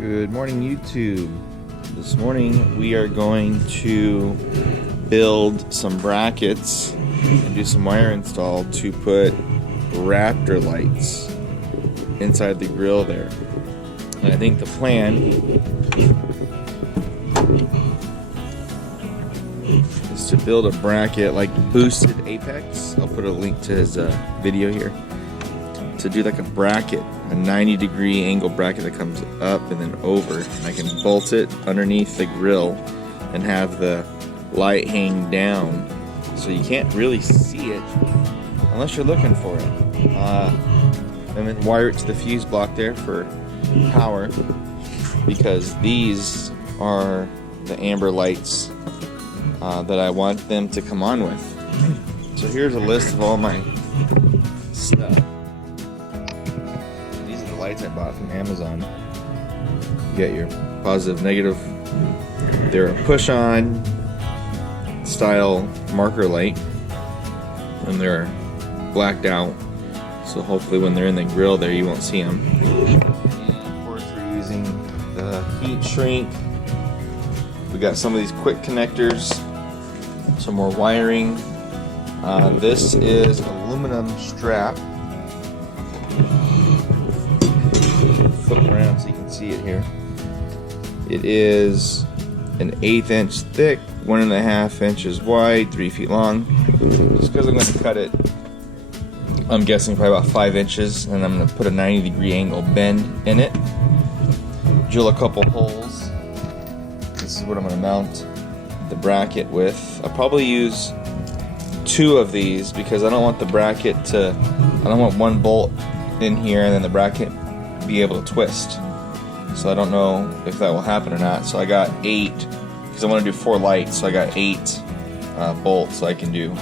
Good morning, YouTube. This morning we are going to build some brackets and do some wire install to put Raptor lights inside the grill there. And I think the plan is to build a bracket like Boosted Apex. I'll put a link to his video here. To do like a bracket, a 90-degree angle bracket that comes up and then over. And I can bolt it underneath the grill and have the light hang down so you can't really see it unless you're looking for it. And then wire it to the fuse block there for power, because these are the amber lights that I want them to come on with. So here's a list of all my stuff. Lights I bought from Amazon. You get your positive, negative. They're a push-on style marker light, and they're blacked out, so hopefully when they're in the grill there you won't see them. And of course we're using the heat shrink. We got some of these quick connectors, some more wiring. This is aluminum strap. Flip around so you can see it here. It is an 1/8 inch thick, 1.5 inches wide, 3 feet long. Just because I'm going to cut it, I'm guessing probably about 5 inches, and I'm going to put a 90-degree angle bend in it. Drill a couple holes. This is what I'm going to mount the bracket with. I'll probably use 2 of these because I don't want the bracket to, I don't want one bolt in here and then the bracket be able to twist. So I don't know if that will happen or not. So I got 8 because I want to do 4 lights. So I got 8 bolts, so I can do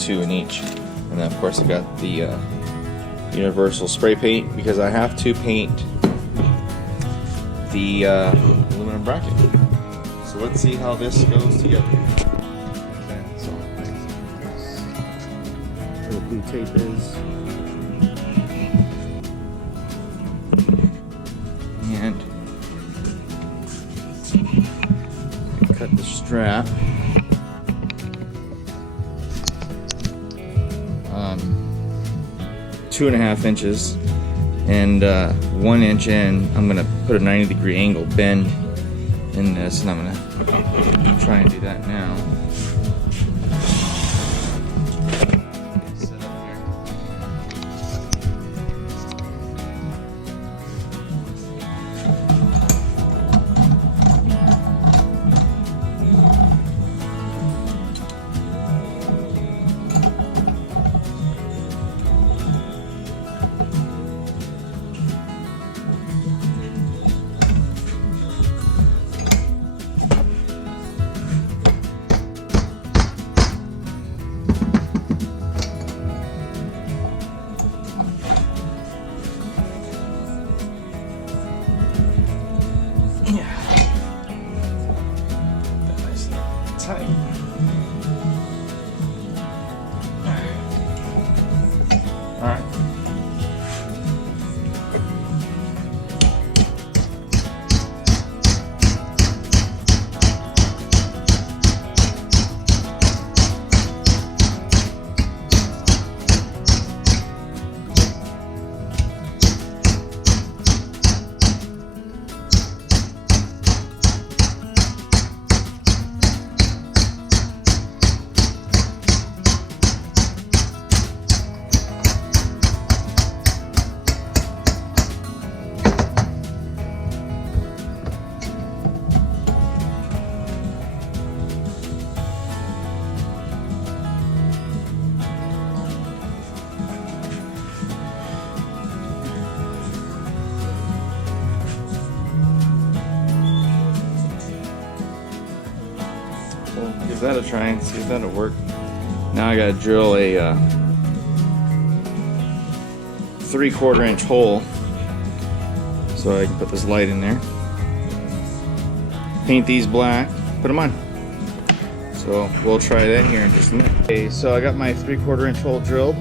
2 in each. And then of course I got the universal spray paint because I have to paint the aluminum bracket. So let's see how this goes together. Where the blue tape is. And cut the strap. 2.5 inches, and 1 inch in. I'm gonna put a 90-degree angle bend in this, and I'm gonna try and do that now. Tight. All right. We'll give that a try and see if that'll work. Now I gotta drill a 3/4 inch hole so I can put this light in there. Paint these black, put them on. So we'll try that here in just a minute. Okay, so I got my 3/4 inch hole drilled,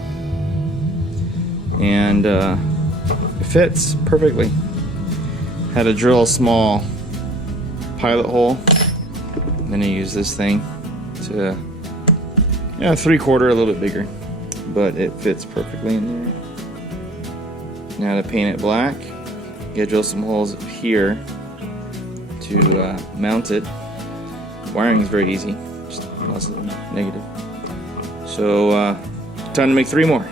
and it fits perfectly. had to drill a small pilot hole. And then I use this thing to, 3/4, a little bit bigger, but it fits perfectly in there. Now to paint it black, you gotta drill some holes here to mount it. Wiring is very easy, just positive and negative. So time to make 3 more.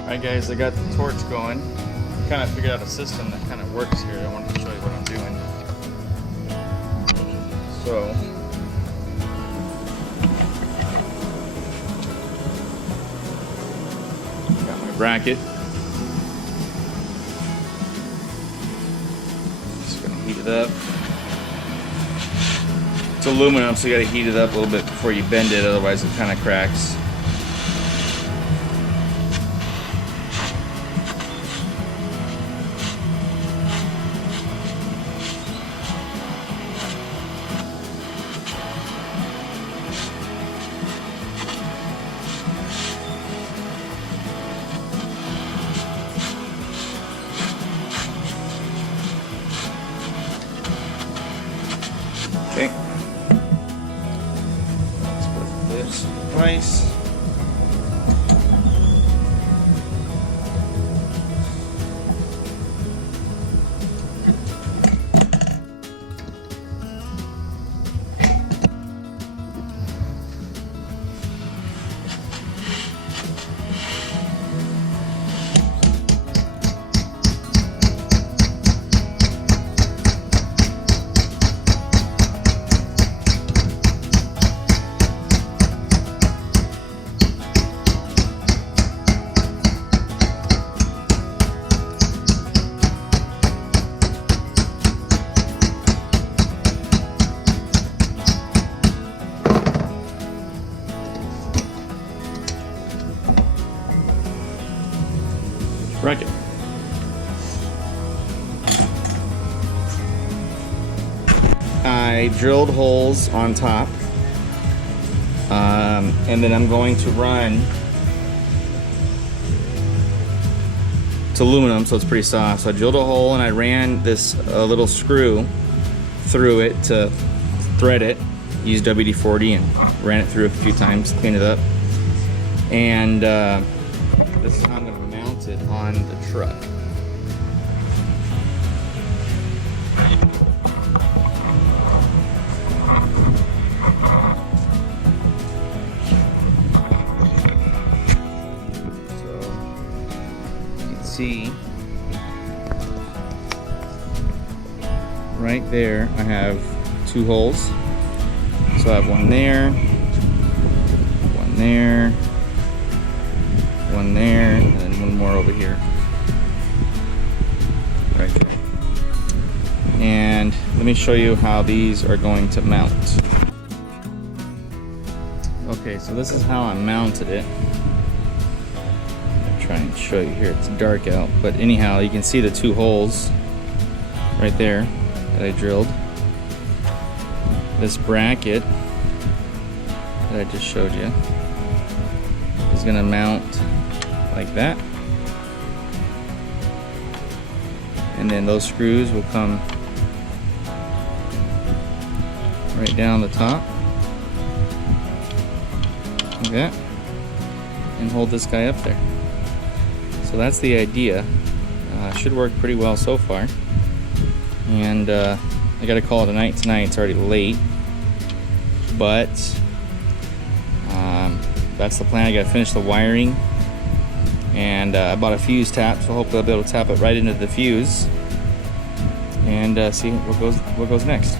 Alright guys, I got the torch going. Kind of figured out a system that kind of works here. I wanted to show you what I'm doing. So got my bracket. Just gonna heat it up. It's aluminum, so you gotta heat it up a little bit before you bend it, otherwise it kind of cracks. Okay. Let's put this in place. Bracket. I drilled holes on top, and then I'm going to run to aluminum, so it's pretty soft. So I drilled a hole and I ran this little screw through it to thread it. Used WD-40 and ran it through a few times, cleaned it up, and this is how I'm going to mount it on the truck. So you can see right there I have 2 holes. So I have one there, one there, one there, and then one more over here. Right there. And let me show you how these are going to mount. Okay, so this is how I mounted it. I'll try and show you here. It's dark out, but anyhow, you can see the 2 holes right there that I drilled. This bracket that I just showed you is going to mount like that, and then those screws will come right down the top like that and hold this guy up there. So that's the idea. Should work pretty well so far, and I gotta call it a night tonight. It's already late, but that's the plan. I gotta finish the wiring, and I bought a fuse tap, so hopefully I'll be able to tap it right into the fuse and see what goes next.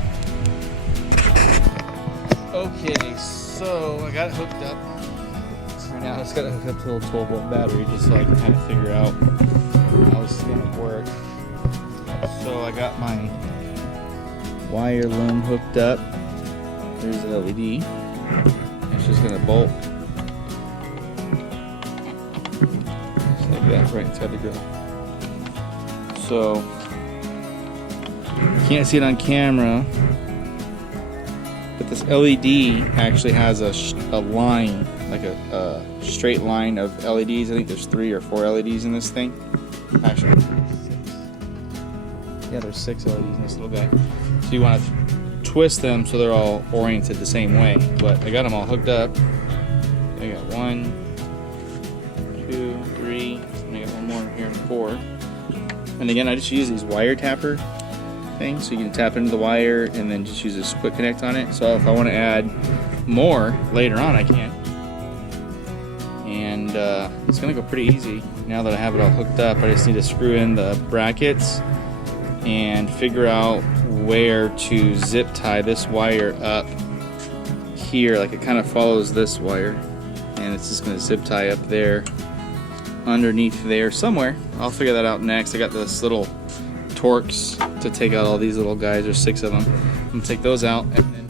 Okay, so I got it hooked up. Right now I just got it hooked up to a little 12-volt battery, just so I can kind of figure out how this is gonna work. So I got my wire loom hooked up. There's an LED. It's just gonna bolt just like that right inside the grill. So you can't see it on camera, but this LED actually has a line, like a straight line of LEDs. I think there's 3 or 4 LEDs in this thing. Actually, Yeah, there's 6 LEDs in this little guy. So you want to twist them so they're all oriented the same way. But I got them all hooked up. I got 1, 2, 3, and I got one more here, 4. And again, I just use these wire tapper things, so you can tap into the wire and then just use this quick connect on it. So if I want to add more later on, I can. And it's gonna go pretty easy now that I have it all hooked up. I just need to screw in the brackets and figure out where to zip tie this wire up here. Like it kind of follows this wire, and it's just gonna zip tie up there underneath there somewhere. I'll figure that out next. I got this little Torx to take out all these little guys. There's 6 of them. I'm gonna take those out and then